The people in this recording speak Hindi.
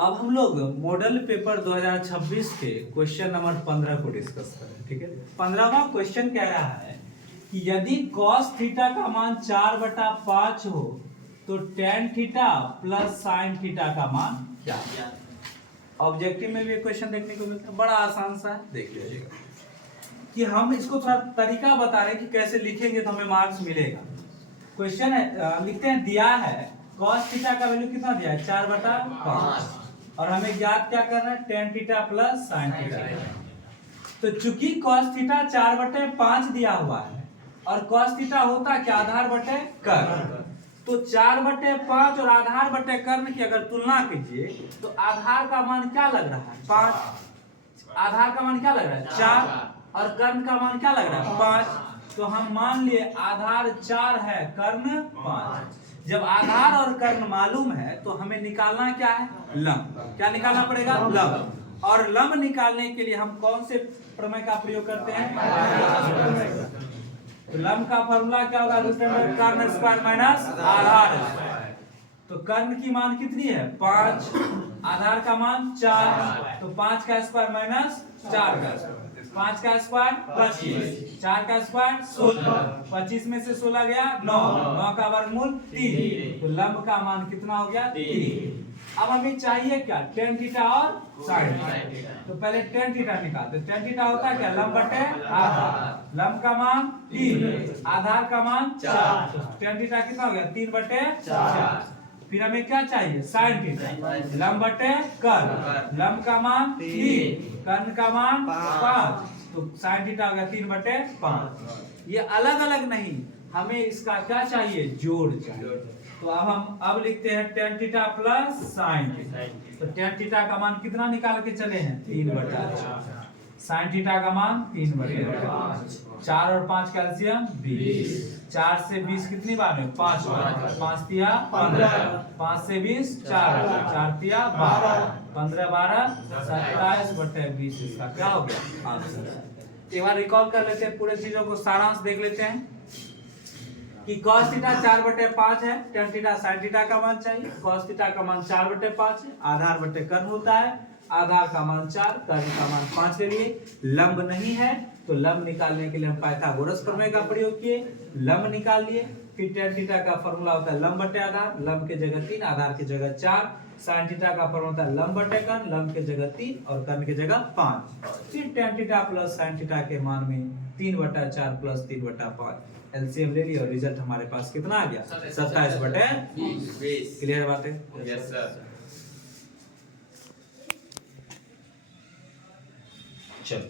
अब हम लोग मॉडल पेपर 2026 के क्वेश्चन नंबर 15 को डिस्कस करें। ठीक है, 15वां क्वेश्चन कह रहा है कि यदि cos थीटा का मान 4/5 हो तो tan theta plus sin theta का मान क्या है। ऑब्जेक्टिव में भी एक क्वेश्चन देखने को मिलता है, बड़ा आसान सा है, देख लीजिएगा कि हम इसको थोड़ा तरीका बता रहे हैं कि कैसे लिखेंगे तो हमें मार्क्स मिलेगा। क्वेश्चन है, लिखते हैं दिया है cos थीटा का वैल्यू कितना दिया है 4/5 और हमें ज्ञात क्या करना है tan theta plus sin theta. तो चूंकि cos थीटा 4/5 दिया हुआ है और cos थीटा होता क्या आधार बटे कर्ण, तो 4/5 और आधार बटे कर्ण की अगर तुलना कीजिए तो आधार का मान क्या लग रहा है 5, आधार का मान क्या लग रहा है 4 और कर्ण का मान क्या लग रहा है 5। तो हम मान लिए आधार 4 है कर्ण 5। जब आधार और कर्ण मालूम है तो हमें निकालना क्या है लंब। क्या निकालना पड़ेगा लंब। और लंब निकालने के लिए हम कौन से प्रमेय का प्रयोग करते हैं, तो लंब का फॉर्मूला क्या होगा कर्ण स्क्वायर माइनस आधार। तो कर्ण की मान कितनी है 5, आधार का मान 4, तो 5 का स्क्वायर माइनस 4 का स्क्वायर, 5 का स्क्वायर 25, 4 का स्क्वायर 16, 25 में से 16 गया 9, 9 का वर्गमूल 3, तो लंब का मान कितना हो गया 3। अब हमें चाहिए क्या tan थीटा और sin थीटा। तो पहले tan थीटा निकालते। tan थीटा होता है क्या लंब बटे आधार, लंब का मान 3, आधार का मान 4, तो tan थीटा कितना हो गया 3/4। फिर हमें क्या चाहिए sin थीटा, लंब बटे कर्ण, लंब का मान 3, कर्ण का मान 5, तो sin थीटा हो गया 3/5। ये अलग अलग नहीं, हमें इसका क्या चाहिए जोड़ चाहिए। तो अब हम लिखते हैं tan theta plus sin theta. तो tan थीटा का मान कितना निकाल के चले हैं 3/4, sin थीटा का मान 3/5, 4 और 5 कैल्शियम 20, 4 से 20 कितनी बार में 5 बार, 5 तिया 15, 5 से 20 4, 4 तिया 12, 15 12 27/20 इसका क्या हो गया आंसर। एक बार रिकॉल कर लेते हैं, पूरे चीजों को सारांश देख लेते हैं कि cos थीटा 4/5 है, tan थीटा sin थीटा का मान चाहिए। cos थीटा का मान 4/5 है, आधार बटे कर्ण होता है, आधार का मान 4, कर्ण का मान 5 ले लिए। लंब नहीं है तो लंब निकालने के लिए हम पाइथागोरस प्रमेय का प्रयोग किए, लंब निकाल लिए। फिर tan थीटा का फॉर्मूला होता है लंब बटे आधार, लंब के जगह 3, आधार की जगह 4। sin थीटा का फॉर्मूला होता है लंब बटे कर्ण, लंब के जगह 3 और कर्ण के जगह 5। फिर tan theta plus sin theta के मान में 3/4 प्लस 3/5 एलसीएम ले लिया और रिजल्ट हमारे पास कितना आ गया 27/20। क्लियर बात है? Yes sir. चलो।